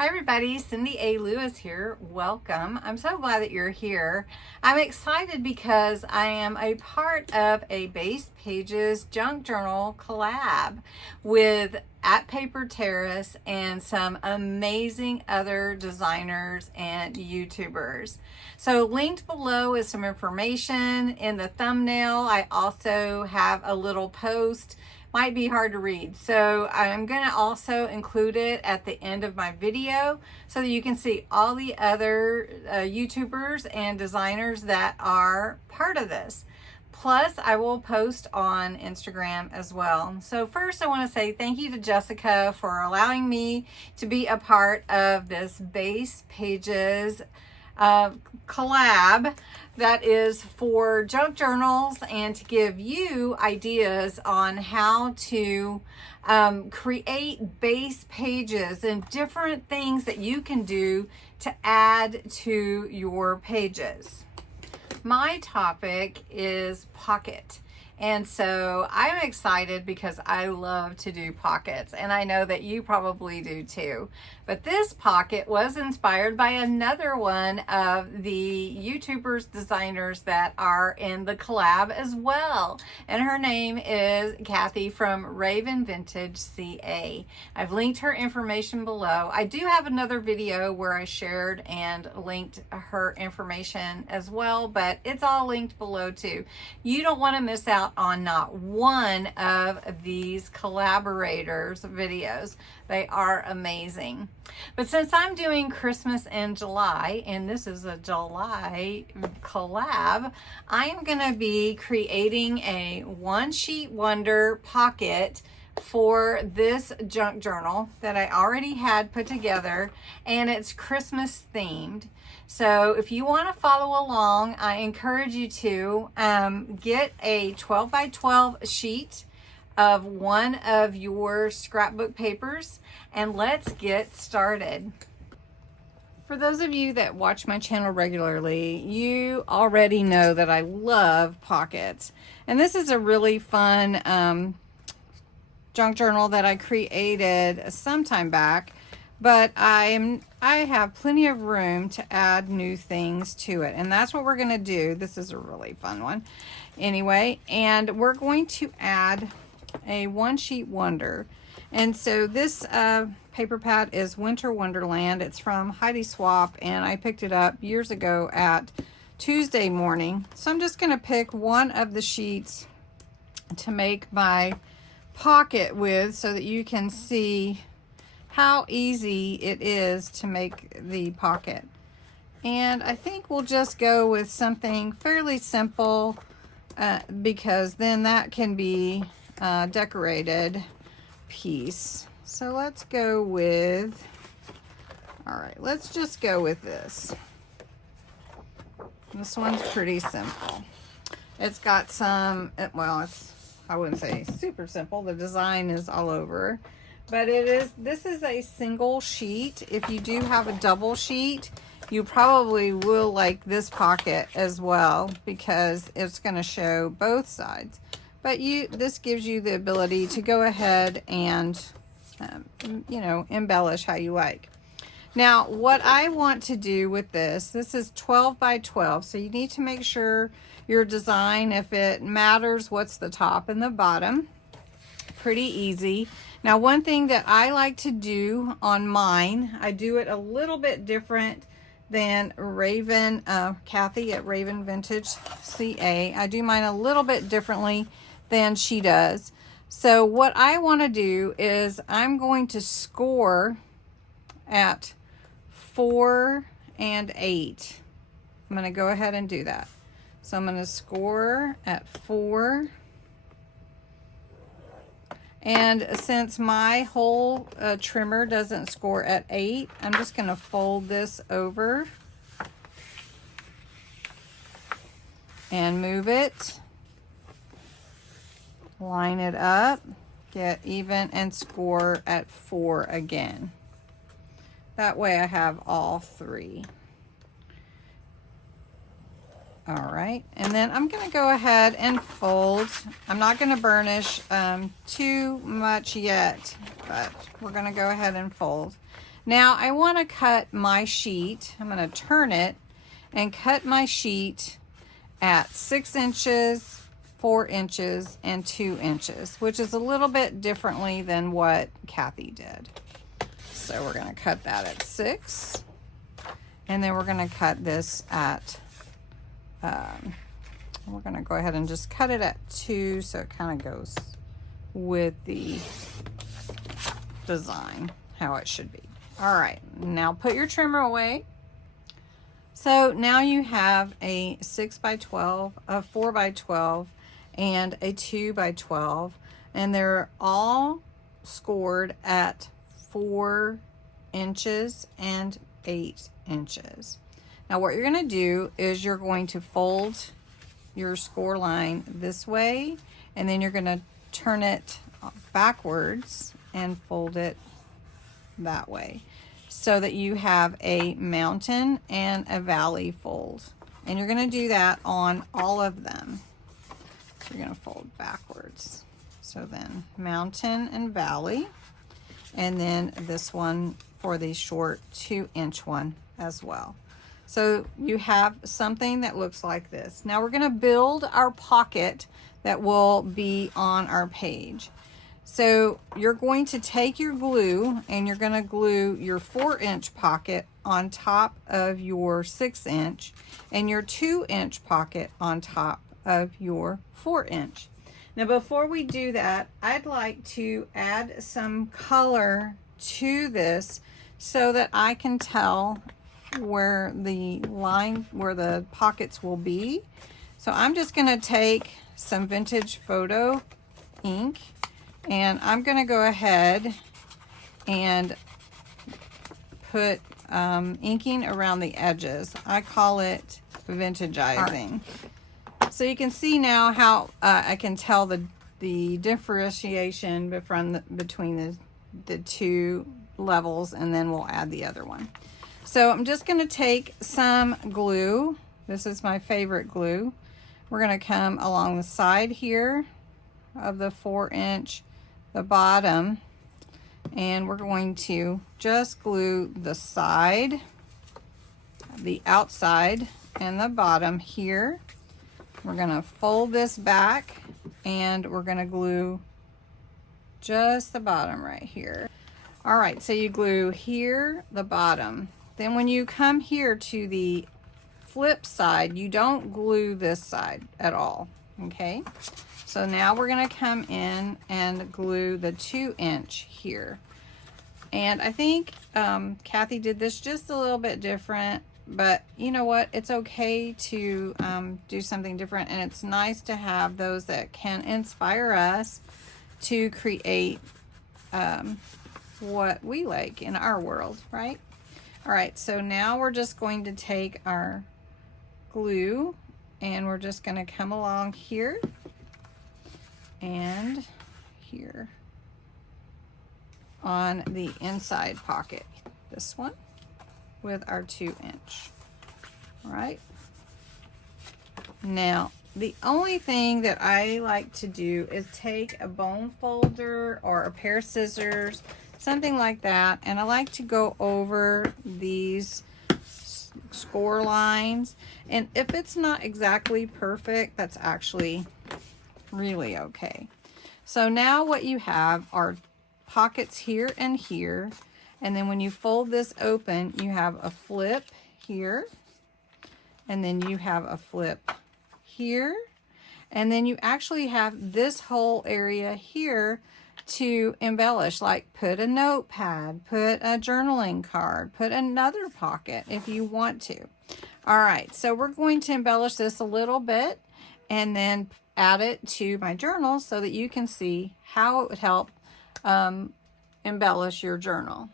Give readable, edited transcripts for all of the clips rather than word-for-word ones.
Hi everybody, Cindy A. Lewis here. Welcome. I'm so glad that you're here. I'm excited because I am a part of a Base Pages junk journal collab with At Paper Terrace and some amazing other designers and YouTubers. So linked below is some information. In the thumbnail, I also have a little post. Might be hard to read, so I'm going to also include it at the end of my video so that you can see all the other YouTubers and designers that are part of this. Plus, I will post on Instagram as well. So first, I want to say thank you to Jessica for allowing me to be a part of this Base Pages collab that is for junk journals and to give you ideas on how to create base pages and different things that you can do to add to your pages. My topic is pocket. And so I'm excited because I love to do pockets, and I know that you probably do too. But this pocket was inspired by another one of the YouTubers, designers that are in the collab as well. And her name is Kathy from Raven Vintage CA. I've linked her information below. I do have another video where I shared and linked her information as well, but it's all linked below too. You don't want to miss out on not one of these collaborators' videos. They are amazing. But since I'm doing Christmas in July, and this is a July collab, I am going to be creating a one sheet wonder pocket for this junk journal that I already had put together, and it's Christmas themed. So if you want to follow along, I encourage you to get a 12 by 12 sheet of one of your scrapbook papers, and let's get started. For those of you that watch my channel regularly, you already know that I love pockets. And this is a really fun junk journal that I created some time back, but I have plenty of room to add new things to it, and that's what we're going to do. This is a really fun one anyway, and we're going to add a one sheet wonder. And so this paper pad is Winter Wonderland. It's from Heidi Swap, and I picked it up years ago at Tuesday Morning. So I'm just going to pick one of the sheets to make my pocket with so that you can see how easy it is to make the pocket. And I think we'll just go with something fairly simple because then that can be a decorated piece. So let's go with, all right, let's just go with this. This one's pretty simple. It's got some, well, it's, I wouldn't say super simple. The design is all over, but this is a single sheet. If you do have a double sheet, you probably will like this pocket as well because it's going to show both sides. But this gives you the ability to go ahead and, you know, embellish how you like. Now, what I want to do with this is 12 by 12. So you need to make sure your design, if it matters, what's the top and the bottom. Pretty easy. Now, one thing that I like to do on mine, I do it a little bit different than Raven, Kathy at Raven Vintage CA. I do mine a little bit differently than she does. So what I want to do is I'm going to score at 4 and 8. I'm going to go ahead and do that. So I'm going to score at 4. And since my whole trimmer doesn't score at 8, I'm just going to fold this over and move it. Line it up, get even, and score at 4 again. That way I have all 3. All right, and then I'm going to go ahead and fold. I'm not going to burnish too much yet, but we're going to go ahead and fold. Now I want to cut my sheet. I'm going to turn it and cut my sheet at 6 inches, 4 inches, and 2 inches, which is a little bit differently than what Kathy did. So we're going to cut that at 6, and then we're going to cut this at, we're going to go ahead and just cut it at 2 so it kind of goes with the design, how it should be. All right, now put your trimmer away. So now you have a 6 by 12, a 4 by 12, and a 2 by 12, and they're all scored at 4 inches and 8 inches. Now what you're going to do is you're going to fold your score line this way, and then you're going to turn it backwards and fold it that way, so that you have a mountain and a valley fold. And you're going to do that on all of them. So you're going to fold backwards. So then mountain and valley, and then this one for the short 2-inch one as well. So you have something that looks like this. Now we're going to build our pocket that will be on our page. So you're going to take your glue and you're going to glue your 4-inch pocket on top of your 6-inch and your 2-inch pocket on top of your 4-inch. Now before we do that, I'd like to add some color to this so that I can tell where the line, where the pockets will be. So I'm just going to take some vintage photo ink, and I'm going to go ahead and put inking around the edges. I call it vintageizing. So you can see now how I can tell the differentiation between the two levels, and then we'll add the other one. So I'm just going to take some glue. This is my favorite glue. We're going to come along the side here of the 4-inch, the bottom, and we're going to just glue the side, the outside, and the bottom here. We're going to fold this back, and we're going to glue just the bottom right here. All right, so you glue here, the bottom. Then when you come here to the flip side, you don't glue this side at all, okay? So now we're going to come in and glue the 2-inch here. And I think Kathy did this just a little bit different, but you know what? It's okay to do something different, and it's nice to have those that can inspire us to create what we like in our world, right? All right, so now we're just going to take our glue and we're just going to come along here and here on the inside pocket, this one with our 2-inch. All right, now the only thing that I like to do is take a bone folder or a pair of scissors, something like that, and I like to go over these score lines. And if it's not exactly perfect, that's actually really okay. So now what you have are pockets here and here, and then when you fold this open, you have a flip here, and then you have a flip here, and then you actually have this whole area here to embellish, like put a notepad, put a journaling card, put another pocket if you want to. All right, so we're going to embellish this a little bit and then add it to my journal so that you can see how it would help embellish your journal.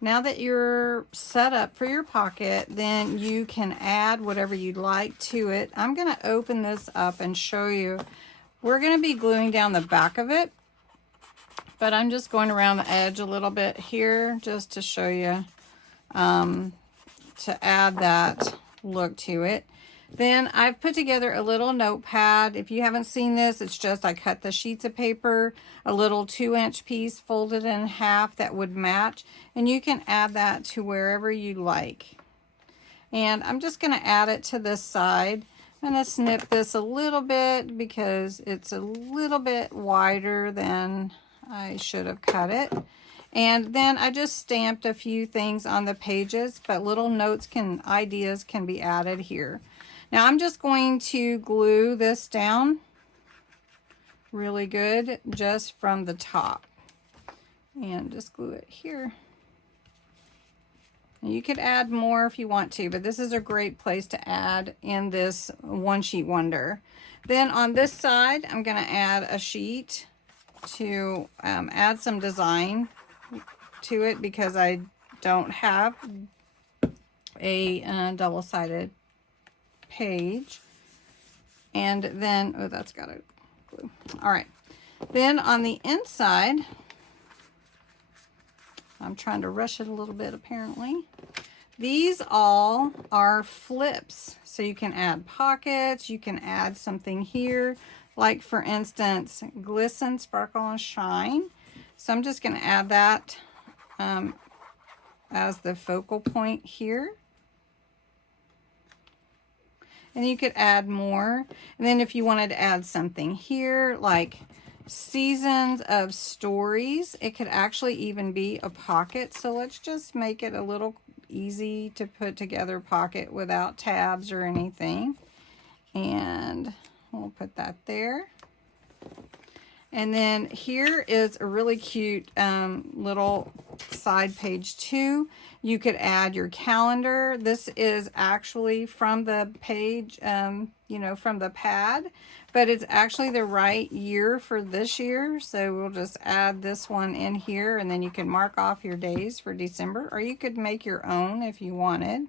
Now that you're set up for your pocket, then you can add whatever you'd like to it. I'm going to open this up and show you. We're going to be gluing down the back of it, but I'm just going around the edge a little bit here just to show you, to add that look to it. Then I've put together a little notepad. If you haven't seen this, it's just I cut the sheets of paper, a little 2-inch piece folded in half that would match, and you can add that to wherever you like. And I'm just going to add it to this side. I'm going to snip this a little bit because it's a little bit wider than I should have cut it. And then I just stamped a few things on the pages, but little notes ideas can be added here. Now I'm just going to glue this down really good just from the top. And just glue it here. And you could add more if you want to, but this is a great place to add in this One Sheet Wonder. Then on this side, I'm going to add a sheet to add some design to it because I don't have a double-sided page. And then, oh, that's got a glue. All right. Then on the inside, I'm trying to rush it a little bit apparently. These all are flips. So you can add pockets, you can add something here, like for instance, glisten, sparkle, and shine. So I'm just going to add that as the focal point here. And you could add more. And then if you wanted to add something here, like seasons of stories, it could actually even be a pocket. So let's just make it a little easy to put together pocket without tabs or anything. And we'll put that there. And then here is a really cute little side page too. You could add your calendar. This is actually from the page, you know, from the pad, but it's actually the right year for this year. So we'll just add this one in here, and then you can mark off your days for December, or you could make your own if you wanted.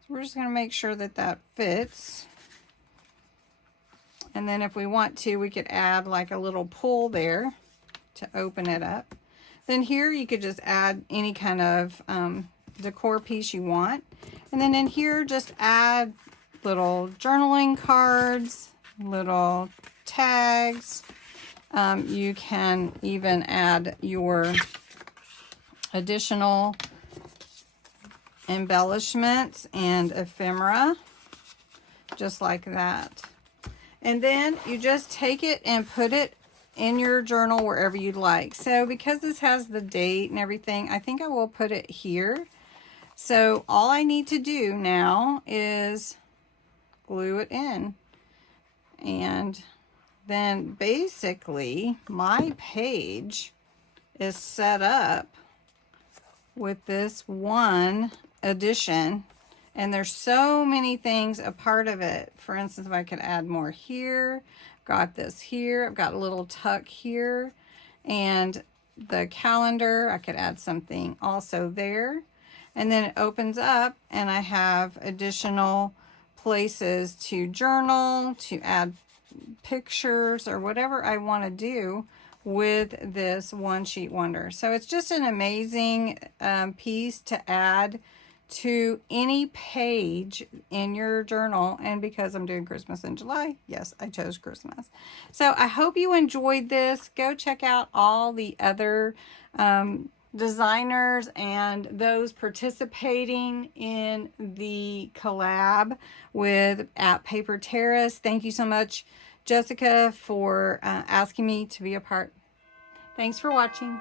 So we're just going to make sure that that fits. And then if we want to, we could add like a little pull there to open it up. Then here you could just add any kind of decor piece you want. And then in here, just add little journaling cards, little tags. You can even add your additional embellishments and ephemera, just like that. And then you just take it and put it in your journal wherever you'd like. So because this has the date and everything, I think I will put it here. So all I need to do now is glue it in. And then basically my page is set up with this one addition. And there's so many things a part of it. For instance, if I could add more here, got this here, I've got a little tuck here, and the calendar, I could add something also there. And then it opens up and I have additional places to journal, to add pictures, or whatever I want to do with this One Sheet Wonder. So it's just an amazing piece to add to any page in your journal. And because I'm doing Christmas in July, yes, I chose Christmas. So I hope you enjoyed this. Go check out all the other designers and those participating in the collab with at Paper Terrace. Thank you so much, Jessica, for asking me to be a part. Thanks for watching.